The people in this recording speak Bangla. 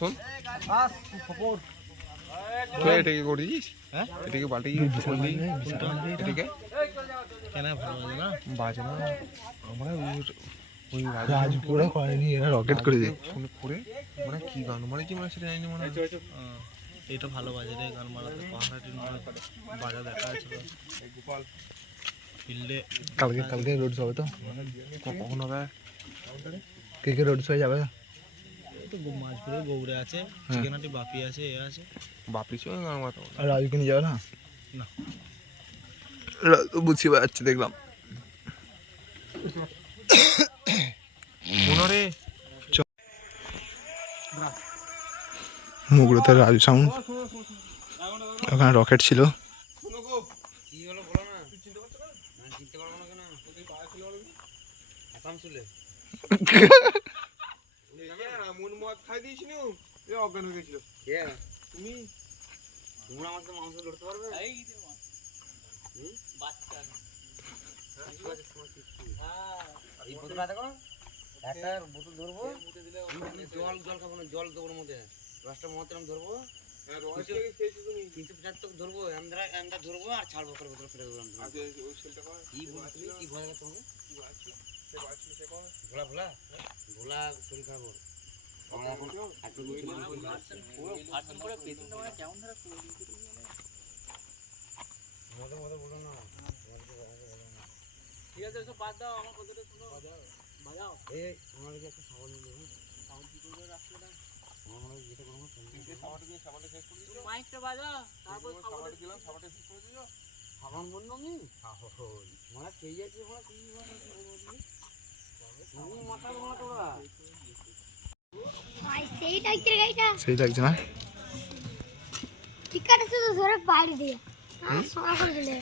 শোন এটাকে করেছিস, হ্যাঁ এটাকে বালটি এটাকে কেন ভালো বাজে না? বাজে না, আমরা ওই রাজপুরে করেনি, এরা রকেট করে দিয়ে শুনে করে মানে কি গান মারেছি মানে সেটা জানি মানে এটা ভালো বাজে রে গান মারাতে। পাহাড়াটির বাজা দেখা আছে গোপাল ফিল্ডে। কালকে রোড শো হবে তো? কখন হবে? কে রোড শো যাবে? তো মাঝপুরে গৌড়ে আছে, চিকেনাটি বাপি আছে, এ আছে। বাপি সঙ্গে গান মারতে আর রাজুকে নিয়ে যাবে না? না, বুঝি যাচ্ছে দেখলাম মনে মুগড়োতে রাজু সাউন্ড, ওখানে রকেট ছিল। অজ্ঞান হয়ে গেছিল তুমি আমার তো মাংস ধরতে পারবে? এই বোতলটা দেখো, একটা বোতল ধরবো, জল খাবো না, জল দেবো মধ্যে রসটা মতো ধরবো, 375 ধরবো, আমরা ধরবো আর ছাড়বো করে বোতল ফেলে দেবো। কি বলছিলি, কি ভয় লাগে তোমাকে? ভোলা ভোলা ভোলা শরীর খারাপ ঠিক আছে, বাদ দাও, আমার কথাটা শুনো, বাজাও। এই আমাদেরকে একটা সাবান নিয়ে দেবো। সাবান কি করবে রাখতে না? আমার মনে হয় যেটা করবো সাবানটা দিয়ে সাবানটা শেষ করে দিও। মাইকটা বাজাও, তারপর সাবানটা দিলাম, সাবানটা শেষ করে দিও। সাবান বললো আমি মানে খেয়ে যাচ্ছে, মানে কি মাথা বলা তোরা সেই লাগছে না? ঠিক আছে, তো ধরে বাইরে দিয়ে সরা করে দিলে।